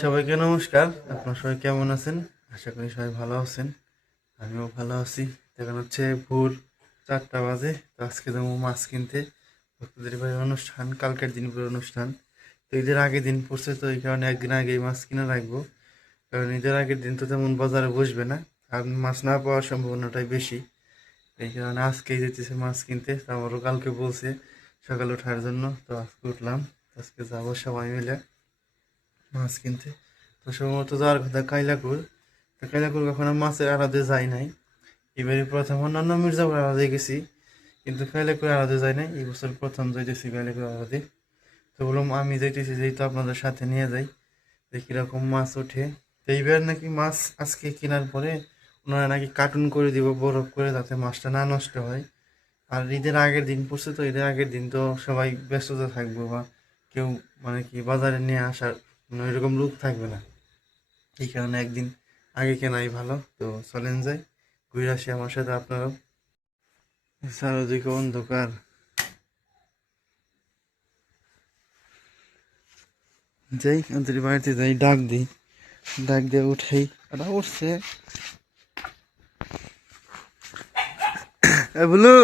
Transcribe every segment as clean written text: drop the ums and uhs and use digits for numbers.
সবাইকে নমস্কার। আপনারা সবাই কেমন আছেন? আশা করি সবাই ভালো আছেন। আমিও ভালো আছি। এখন হচ্ছে ভোর 4টা বাজে। তো আজকে যাবো মাছ কিনতে। ভক্তদের বাড়ির অনুষ্ঠান, কালকের দিন পরে অনুষ্ঠান। তো ঈদের আগের দিন পড়ছে, তো এই কারণে একদিন আগেই মাছ কিনে রাখবো। কারণ ঈদের আগের দিন তো তেমন বাজারে বসবে না, আর মাছ না পাওয়ার সম্ভাবনাটাই বেশি। এই কারণে আজকেই যেতেছে মাছ কিনতে। তো আমারও কালকে বলছে সকালে ওঠার জন্য, তো আজকে উঠলাম। আজকে যাবো সবাই মিলে মাছ কিনতে। তো সম্ভবত যাওয়ার কথা কাইলাকুর। তো কাইলাকুর কখনো মাছের আড়তে যাই নাই। এবারে প্রথম, অন্যান্য মির্জাপুর আড়তে গেছি, কিন্তু কাইলাকুর আড়তে যাই নাই। এই বছর প্রথম যাইতেছি কাইলাকুর আড়তে। তো বললাম আমি যাইতেছি, যেহেতু আপনাদের সাথে নিয়ে যাই, দেখি কিরকম মাছ ওঠে। তো এইবার নাকি মাছ আজকে কেনার পরে ওনারা নাকি কার্টুন করে দিব বরফ করে, যাতে মাছটা না নষ্ট হয়। আর ঈদের আগের দিন পড়ছে, তো ঈদের আগের দিন তো সবাই ব্যস্ততা থাকবে, বা কেউ মানে কি বাজারে নিয়ে আসার মানে ওইরকম লোক থাকবে না। এই কারণে একদিন আগে কেনাই ভালো। তো চলেন যাই, ঘুরে আসি আমার সাথে আপনারাও। চারদিকে অন্ধকার। যাই ওদের বাড়িতে যাই, ডাক দিই, ডাক দিয়ে উঠেই ওটা উঠছে। বলু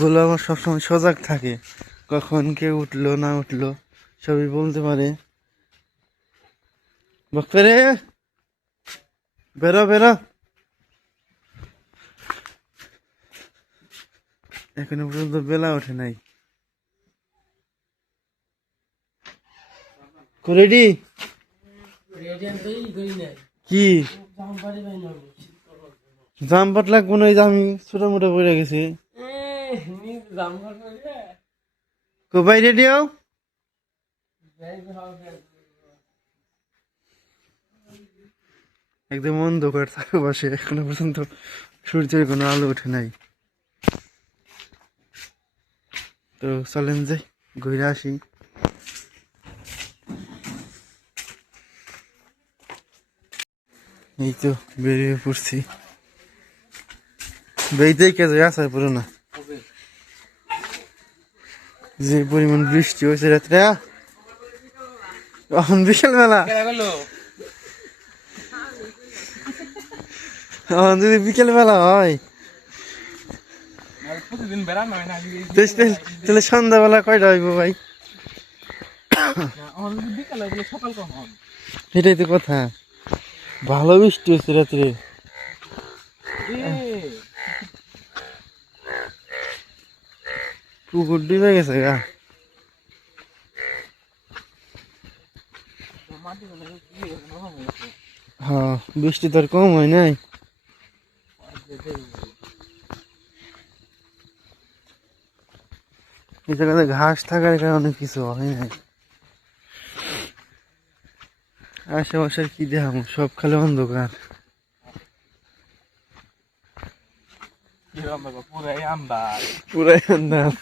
বলু আমার সবসময় সজাগ থাকে, কখন কে উঠলো না উঠলো সবই বলতে পারে। বকরে বেরো বেরো। এখনো পর্যন্ত বেলা ওঠে নাই। রেডি কি জামপাট লাগবো না? আমি ছোট মোটো পড়ে গেছি। ভাই রেডি হও। একদম অন্ধকার চারপাশে, এখনো পর্যন্ত সূর্যের কোনো আলো ওঠে নাই। তো চলেন যাই, ঘুরে আসি। এই তো বেরিয়ে পড়ছি। বেইতে কে যায় আসার পরে না, যে পরিমাণ বৃষ্টি হয়েছে রাত্রে, এখন বিশাল মেলা। এখন যদি বিকেল বেলা হয়, তাহলে সন্ধ্যাবেলা কয়টা হইব ভাই? এটাই তো কথা। ভালো বৃষ্টি হয়েছে রাত্রে। পুকুর ডুবে গেছে গা। হ্যাঁ, বৃষ্টি তো আর কম হয় নাই। এই জায়গাতে ঘাস থাকার কারণে কিছু হয় নাই। আশেপাশে কি দেখাম, সব খালি অন্ধকার। পুরাই আন্দাজ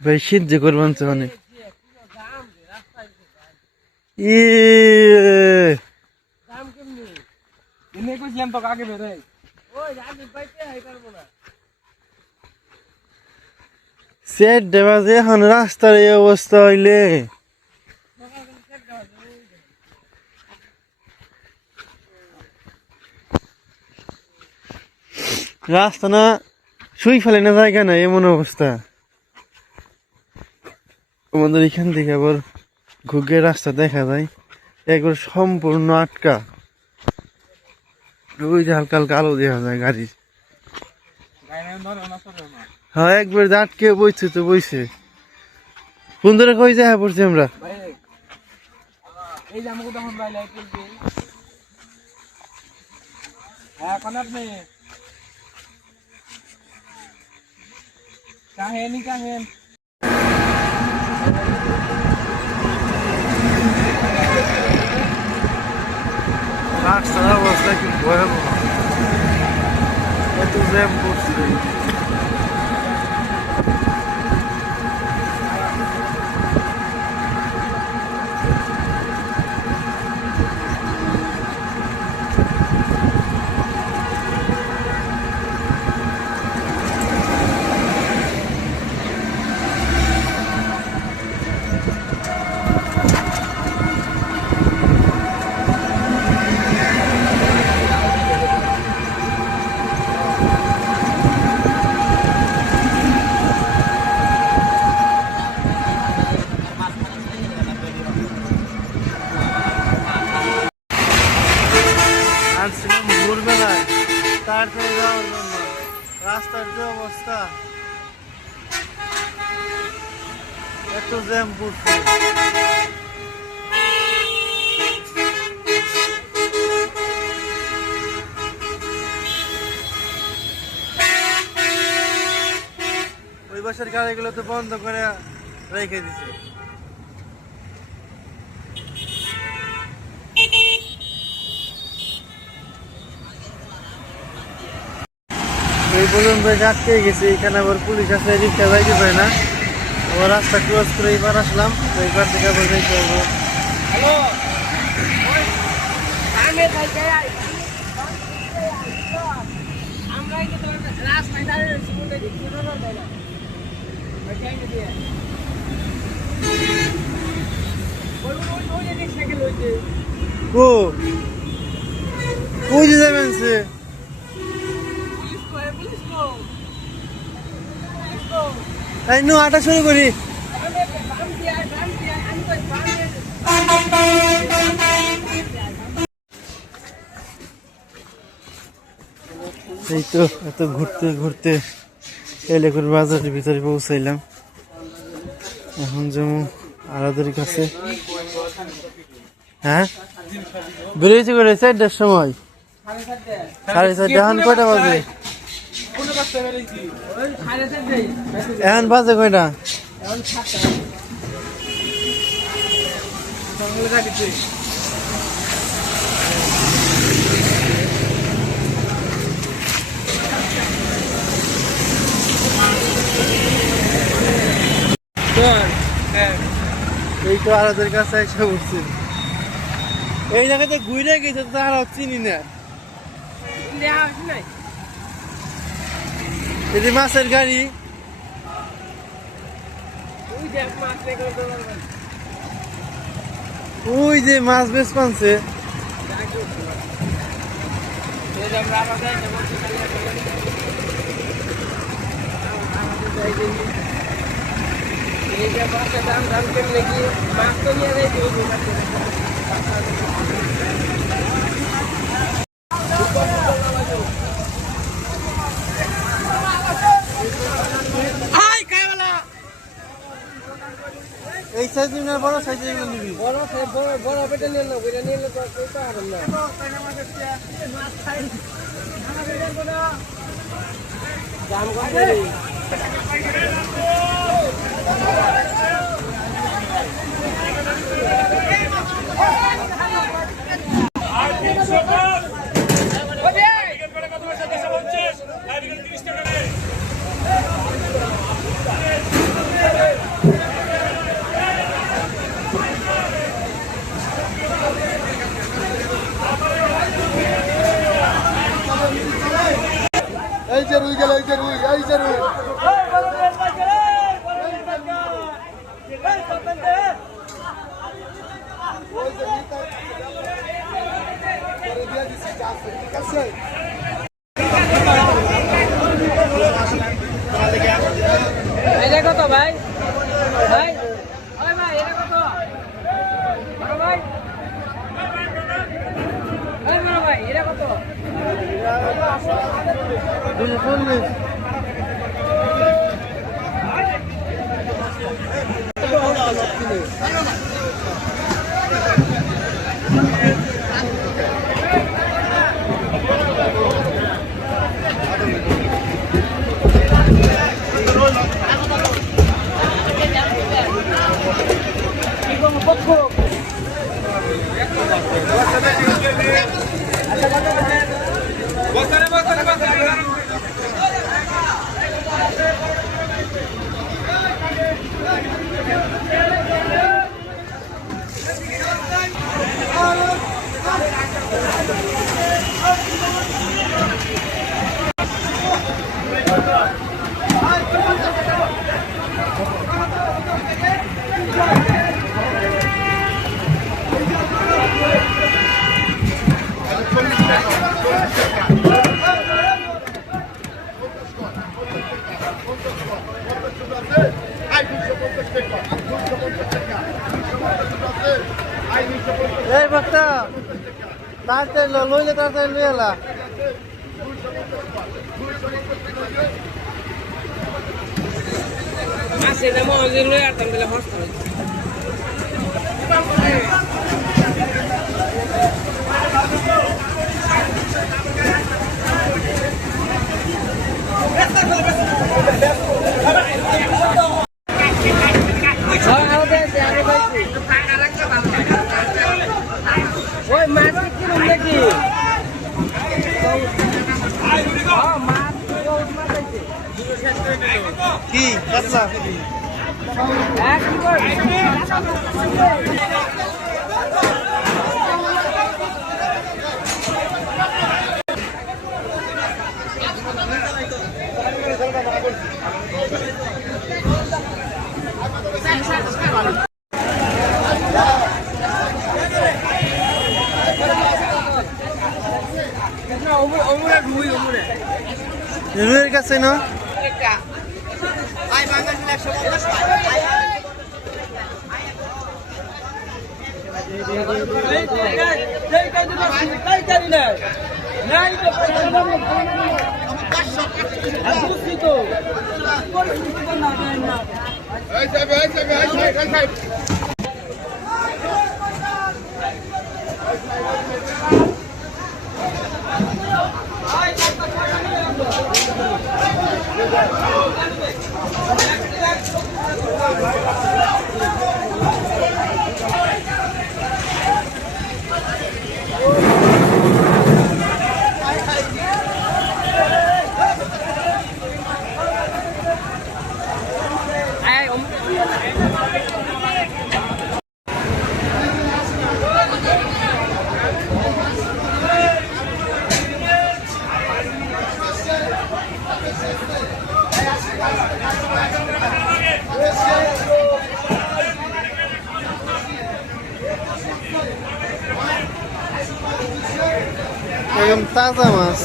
ভাই, শীত যে করবান অনেক। সেট দেবা যে এখন রাস্তার এই অবস্থা হইলে রাস্তা না শুই ফেলে না, জায়গা না, এমন অবস্থা। আমাদের এখান থেকে আবার ঘুগে রাস্তা দেখা যায়, একবার সম্পূর্ণ আটকা। ওই যে হালকা হালকা আলো দেখা যায় গাড়ির। হ্যাঁ, একবার আটকে বইছে তো বইছে। কোন ধরে কই যায় পড়ছি আমরা। রাস্তার অবস্থা কি ভয়াবহ, কত জ্যাম করছে। এত জ্যাম পড়ছে। ওই বাসার গাড়িগুলো তো বন্ধ করে রেখে দিছে। এই পর্যন্ত আটকে গেছি, এখানে আবার পুলিশ আছে, রিক্সা যাইতে পারে না। ও রাস্তা ক্রস করে এইবার আসলাম, তো এইবার থেকে আবার যাইতে হবে। ওই যে যাবেন সে তাই নো আটা শুরু করি। এই তো এত ঘুরতে ঘুরতে এলাকার বাজারের ভিতরে পৌঁছাইলাম। এখন যেমন আলাদার কাছে হ্যাঁ বেরিয়েছি করে 4টার সময়, 4:30। এখন কয়টা বাজে? এখন বাজে কয়টা? এই তো আলাদের কাছে এসে উঠছি। এই জায়গাতে ঘুরে গেছে তো আর চিনি না। এই যে মাছের গাড়ি, ওই যে মাছ বেশ পানছে। এই সাইজ নিয়ে বড় সাইজ নিবি? বড় বড় পেটে নিয়ে না, ওইটা নিয়ে তো কইতে হবে না। দাম কত রে? এই যে রুই গেল, এই যে রুই, এই যে রুই। এটা কত ভাই? ভাই ওই ভাই এটা কত? বড় ভাই, এই বড় ভাই এটা কত? 240। এই বাচ্চা তাড়াতাড়ি লইলে তাড়াতাড়ি লই এলা। কি কাতলা রুইয়ের কাছে না একদম তাজা মাছ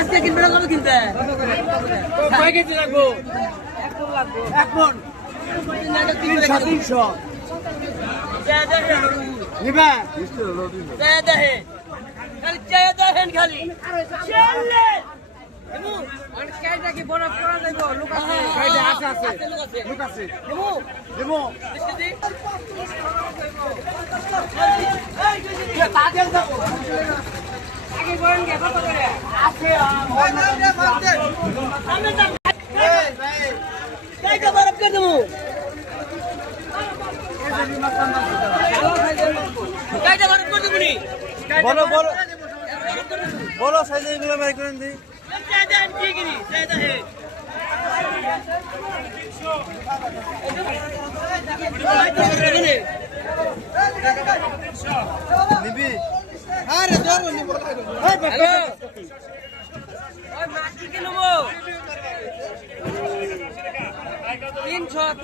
আজকে কিনবে না কত কিনতে কয় কেজি লাগবো এক মণ তিনশো নিবা দেখে খালি চেয়ে দেখেন খালি বরফ করা যাইব লোক আছে বড় সাইজের গুলো বের করে দিই নিবি আরে ধরো নিব হ্যালো ওই মাছ কি নেব 300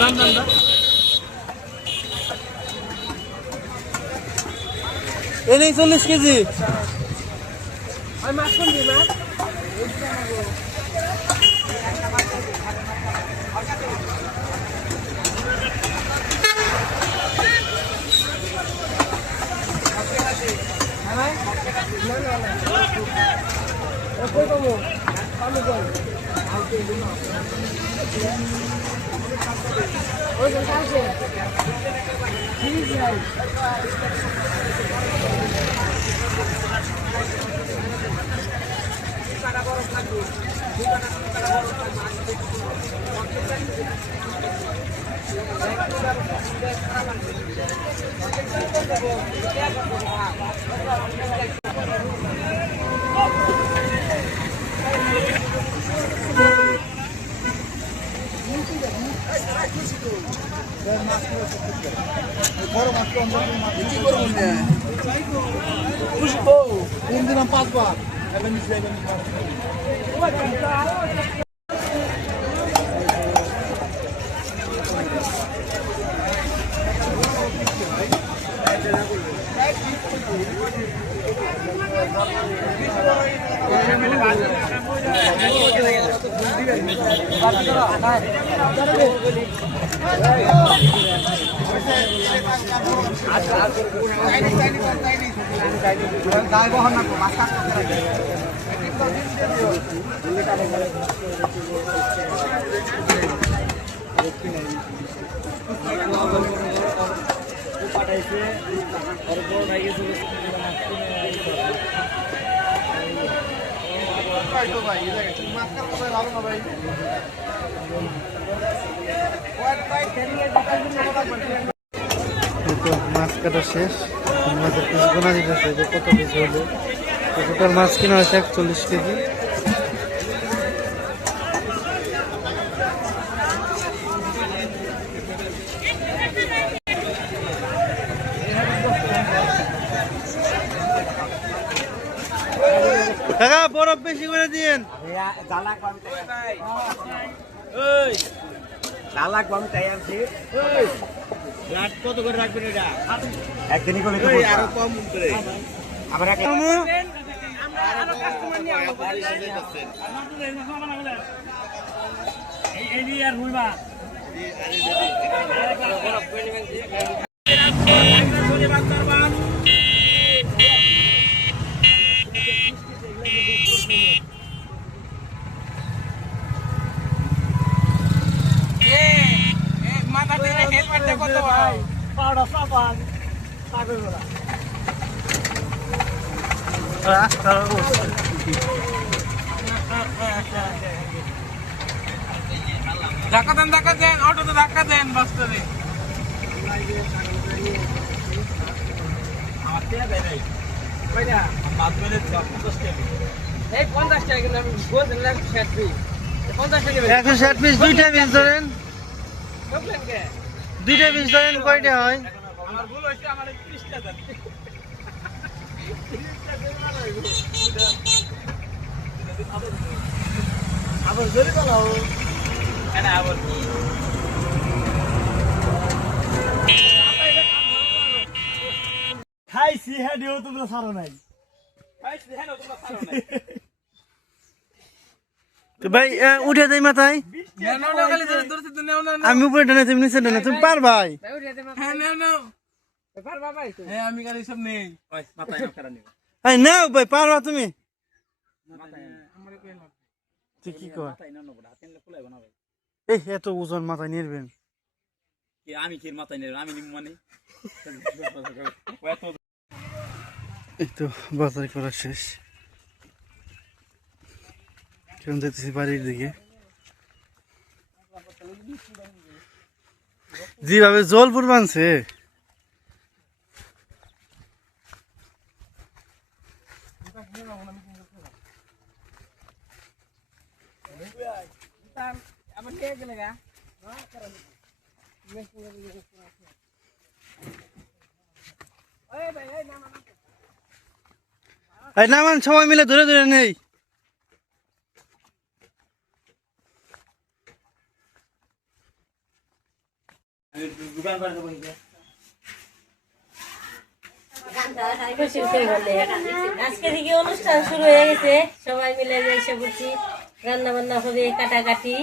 দাম এই 40 কেজি ওই মাছ কোন দি মাছ মাছ কাটা শেষ, মাছের পিস গোনা দিতেছে যে কত পিস হলো। টোটাল মাছ কিনা হয়েছে 41 কেজি। কাকা বরফ বেশি করে দিয়েন। কত করে রাখবেন এটা? একদিনই করলে তো আরো কম করে। আবার এক আরো কাস্টমার নিয়ে আসবো। এই নিয়ে আর ভুলবা। ধাক্কা দেন অটোতে ধাক্কা দেন বাস্তবে এই 50 টাকা কিন্তু আমি বলছিলাম 60 পিস 50 টাকা 160 পিস, দুইটা পিস ধরেন, বললেন কে দুইটা পিস ধরেন, কয়টা হয়? আমার ভুল হইছে আমার 30 টাকা আবার জোরে বলাও কেন আবার খাইছি হ্যাঁ দিও তোমরা ছাড়ো নাই। খাইছি হ্যাঁ তোমরা ছাড়ো না তো ভাই উঠে দেই মাথায়, না না খালি ধরতে তো নাও না আমি উপরে ডানে তুমি নিচে ডানে, তুমি পারবাই? হ্যাঁ না না পারবা ভাই হ্যাঁ আমি গাড়ি সব নেই ওই মাথায় নাও কেন নিব? এই নাও ভাই, পারবা তুমি? মাথায় নাও। আমারে কইলাম তুই কি কর? মাথায় নাও না বড় হাতে নিলে ফুলাইব না ভাই। এই এত ওজন মাথায় নিরবেন? কি আমি কি মাথায় নিব? আমি নিব মানে এই তো বাজার করা শেষ, কেমন যেতেছি বাড়ির দিকে। যেভাবে জলপুর বানছে, আমার কে গেলে গা এই নামান সবাই মিলে ধরে ধরে নেই। দোকান করে দেবো এই আজকে থেকে অনুষ্ঠান শুরু হয়ে গেছে, সবাই মিলে এসে বলছি, রান্না বান্না হবে, কাটাকাটি,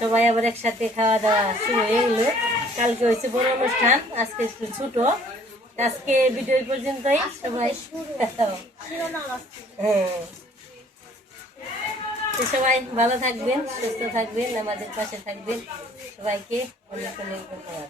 সবাই আবার একসাথে খাওয়া দাওয়া শুরু হয়ে গেলো। কালকে হয়েছে বড় অনুষ্ঠান, আজকে একটু ছোট। আজকে ভিডিও পর্যন্তই, সবাই হ্যাঁ, তো সবাই ভালো থাকবেন, সুস্থ থাকবেন, আমাদের পাশে থাকবেন। সবাইকে অনেক অনেক ধন্যবাদ।